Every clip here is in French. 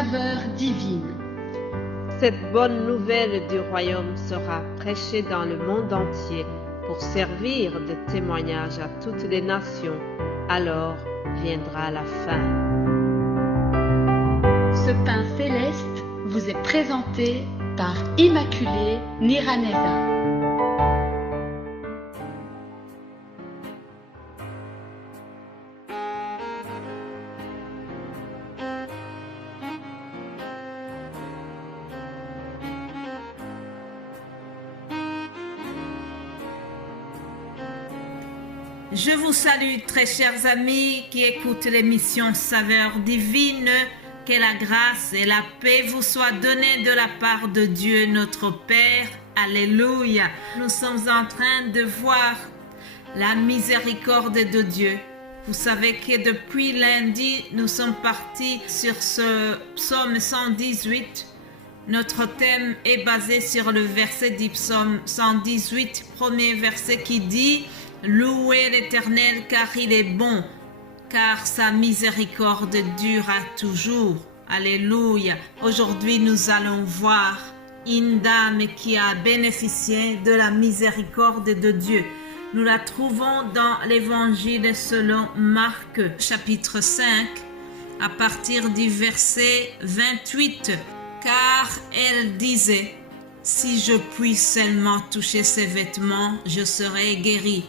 saveur divine. Cette bonne nouvelle du royaume sera prêchée dans le monde entier pour servir de témoignage à toutes les nations. Alors viendra la fin. Ce pain céleste vous est présenté par Immaculée Niraneza. Je vous salue très chers amis qui écoutent l'émission Saveur divine. Que la grâce et la paix vous soient données de la part de Dieu notre Père. Alléluia. Nous sommes en train de voir la miséricorde de Dieu. Vous savez que depuis lundi, nous sommes partis sur ce psaume 118. Notre thème est basé sur le verset du psaume 118, premier verset qui dit « Louez l'Éternel car il est bon, car sa miséricorde durera toujours. » Alléluia. Aujourd'hui, nous allons voir une dame qui a bénéficié de la miséricorde de Dieu. Nous la trouvons dans l'Évangile selon Marc, chapitre 5, à partir du verset 28. Car elle disait, « Si je puis seulement toucher ses vêtements, je serai guérie. »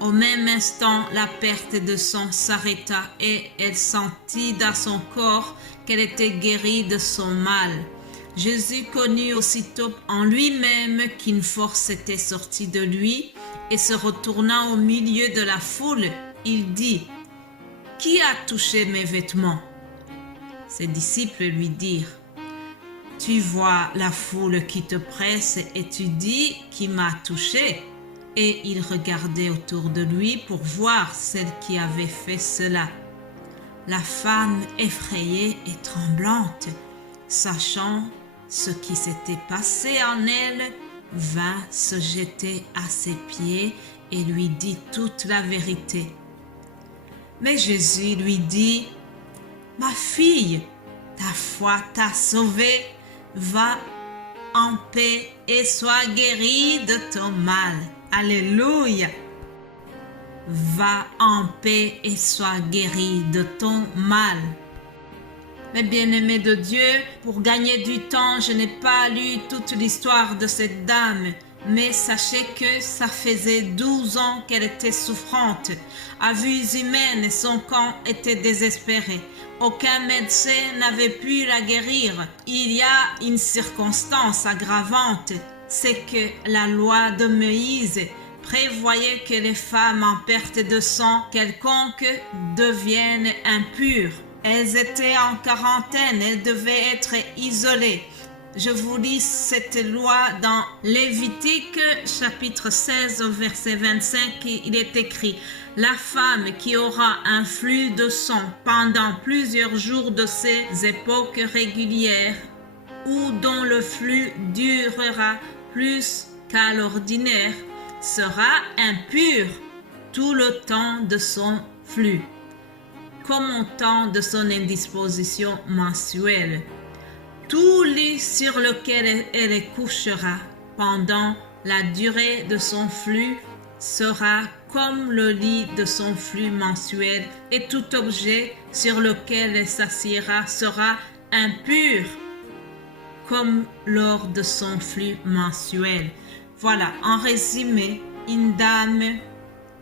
Au même instant, la perte de sang s'arrêta et elle sentit dans son corps qu'elle était guérie de son mal. Jésus connut aussitôt en lui-même qu'une force était sortie de lui et se retournant au milieu de la foule, il dit « Qui a touché mes vêtements ?» Ses disciples lui dirent « Tu vois la foule qui te presse et tu dis « Qui m'a touché ?» Et il regardait autour de lui pour voir celle qui avait fait cela. La femme, effrayée et tremblante, sachant ce qui s'était passé en elle, vint se jeter à ses pieds et lui dit toute la vérité. Mais Jésus lui dit, « Ma fille, ta foi t'a sauvée, va en paix et sois guérie de ton mal. » Alléluia. Va en paix et sois guéri de ton mal. Mes bien-aimés de Dieu, pour gagner du temps, je n'ai pas lu toute l'histoire de cette dame, mais sachez que ça faisait 12 ans qu'elle était souffrante. À vue humaine, son corps était désespéré. Aucun médecin n'avait pu la guérir. Il y a une circonstance aggravante. C'est que la loi de Moïse prévoyait que les femmes en perte de sang quelconque deviennent impures. Elles étaient en quarantaine, elles devaient être isolées. Je vous lis cette loi dans Lévitique chapitre 16 au verset 25, il est écrit « La femme qui aura un flux de sang pendant plusieurs jours de ces époques régulières ou dont le flux durera plus qu'à l'ordinaire, sera impure tout le temps de son flux, comme au temps de son indisposition mensuelle. Tout lit sur lequel elle couchera pendant la durée de son flux sera comme le lit de son flux mensuel, et tout objet sur lequel elle s'assiera sera impur comme lors de son flux mensuel. » Voilà, en résumé, une dame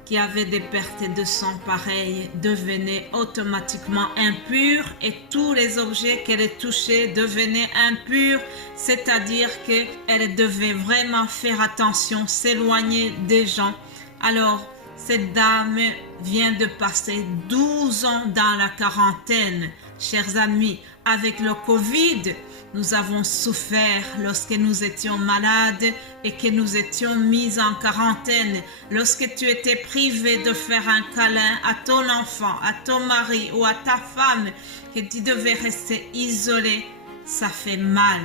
qui avait des pertes de sang pareilles devenait automatiquement impure et tous les objets qu'elle touchait devenaient impurs, c'est-à-dire qu'elle devait vraiment faire attention, s'éloigner des gens. Alors, cette dame vient de passer 12 ans dans la quarantaine. Chers amis, avec le Covid, nous avons souffert lorsque nous étions malades et que nous étions mis en quarantaine. Lorsque tu étais privé de faire un câlin à ton enfant, à ton mari ou à ta femme, que tu devais rester isolé, ça fait mal.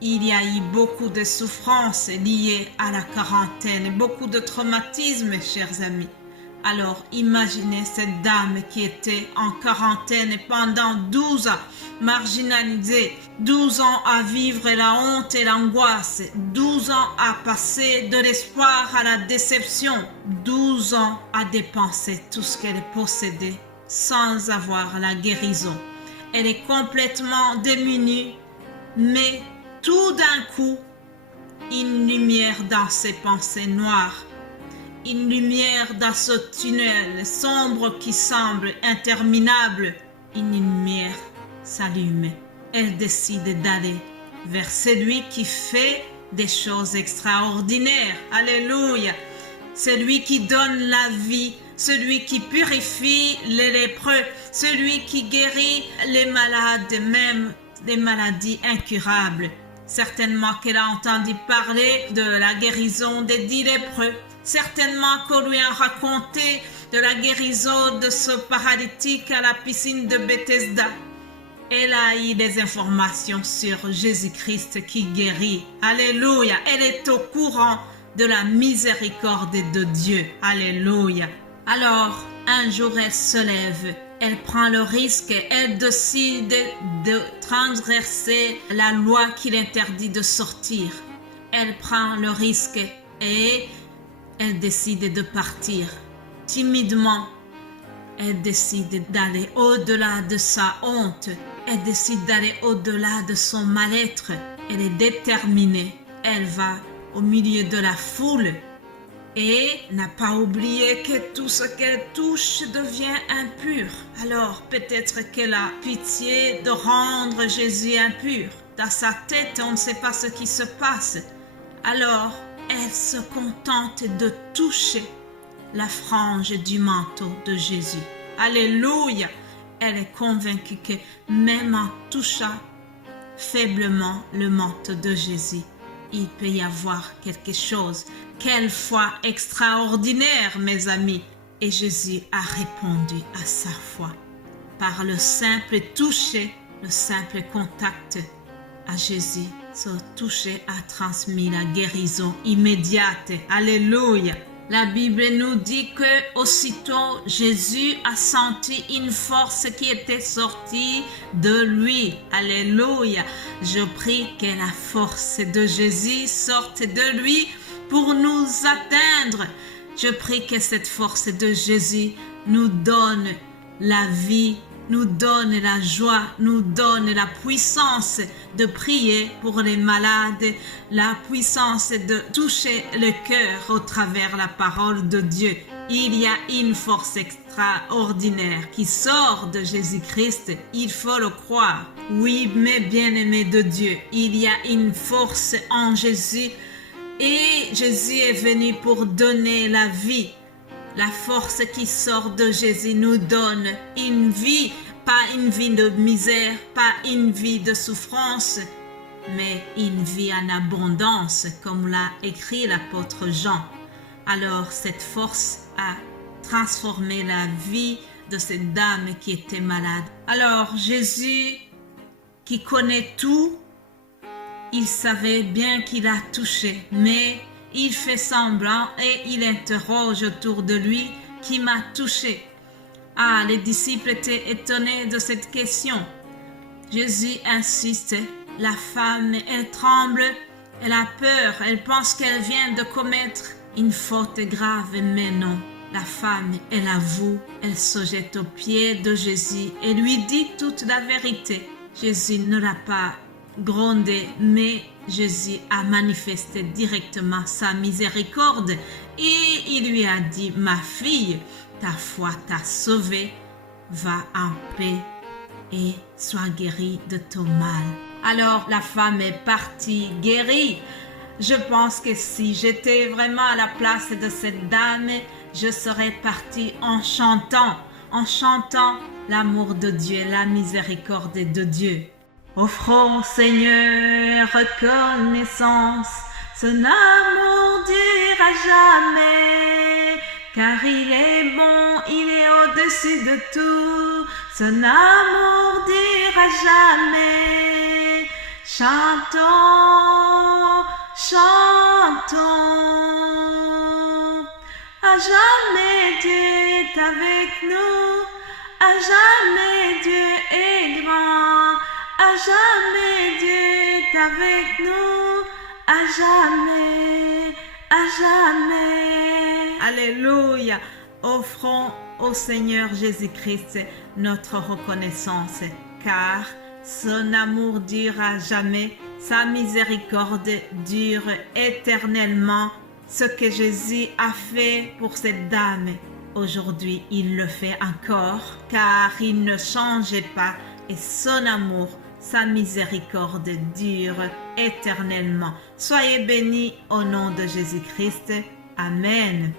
Il y a eu beaucoup de souffrances liées à la quarantaine, beaucoup de traumatismes, chers amis. Alors imaginez cette dame qui était en quarantaine pendant 12 ans, marginalisée, 12 ans à vivre la honte et l'angoisse, 12 ans à passer de l'espoir à la déception, 12 ans à dépenser tout ce qu'elle possédait sans avoir la guérison. Elle est complètement démunie, mais tout d'un coup, une lumière dans ses pensées noires, une lumière dans ce tunnel sombre qui semble interminable, une lumière s'allume. Elle décide d'aller vers celui qui fait des choses extraordinaires. Alléluia! Celui qui donne la vie, celui qui purifie les lépreux, celui qui guérit les malades, même des maladies incurables. Certainement qu'elle a entendu parler de la guérison des 10 lépreux. Certainement qu'on lui a raconté de la guérison de ce paralytique à la piscine de Bethesda. Elle a eu des informations sur Jésus-Christ qui guérit. Alléluia. Elle est au courant de la miséricorde de Dieu. Alléluia. Alors, un jour, elle se lève. Elle prend le risque, elle décide de transgresser la loi qui l'interdit de sortir. Elle prend le risque et elle décide de partir. Timidement, elle décide d'aller au-delà de sa honte. Elle décide d'aller au-delà de son mal-être. Elle est déterminée. Elle va au milieu de la foule et n'a pas oublié que tout ce qu'elle touche devient impur. Alors peut-être qu'elle a pitié de rendre Jésus impur. Dans sa tête, on ne sait pas ce qui se passe. Alors, elle se contente de toucher la frange du manteau de Jésus. Alléluia! Elle est convaincue que même en touchant faiblement le manteau de Jésus, il peut y avoir quelque chose. Quelle foi extraordinaire, mes amis! Et Jésus a répondu à sa foi. Par le simple toucher, le simple contact à Jésus, ce toucher a transmis la guérison immédiate. Alléluia! La Bible nous dit que aussitôt Jésus a senti une force qui était sortie de lui. Alléluia! Je prie que la force de Jésus sorte de lui pour nous atteindre. Je prie que cette force de Jésus nous donne la vie, nous donne la joie, nous donne la puissance de prier pour les malades, la puissance de toucher le cœur au travers la parole de Dieu. Il y a une force extraordinaire qui sort de Jésus-Christ, il faut le croire. Oui, mes bien-aimés de Dieu, il y a une force en Jésus et Jésus est venu pour donner la vie. La force qui sort de Jésus nous donne une vie, pas une vie de misère, pas une vie de souffrance, mais une vie en abondance, comme l'a écrit l'apôtre Jean. Alors cette force a transformé la vie de cette dame qui était malade. Alors Jésus, qui connaît tout, il savait bien qu'il a touché, mais il fait semblant et il interroge autour de lui qui m'a touché. Ah, les disciples étaient étonnés de cette question. Jésus insiste. La femme, elle tremble, elle a peur, elle pense qu'elle vient de commettre une faute grave, mais non. La femme, elle avoue, elle se jette aux pieds de Jésus et lui dit toute la vérité. Jésus ne l'a pas grondé, mais Jésus a manifesté directement sa miséricorde et il lui a dit: ma fille, ta foi t'a sauvée, va en paix et sois guérie de ton mal. Alors la femme est partie guérie. Je pense que si j'étais vraiment à la place de cette dame, je serais partie en chantant l'amour de Dieu, la miséricorde de Dieu. Offrons, Seigneur, reconnaissance, son amour durera jamais, car il est bon, il est au-dessus de tout, son amour durera jamais. Chantons, chantons, À jamais Dieu est avec nous. À jamais Dieu est grand. À jamais Dieu est avec nous. À jamais. À jamais. Alléluia. Offrons au Seigneur Jésus-Christ notre reconnaissance, car son amour dure à jamais, sa miséricorde dure éternellement. Ce que Jésus a fait pour cette dame, aujourd'hui il le fait encore, car il ne changeait pas et son amour, sa miséricorde dure éternellement. Soyez bénis au nom de Jésus-Christ. Amen.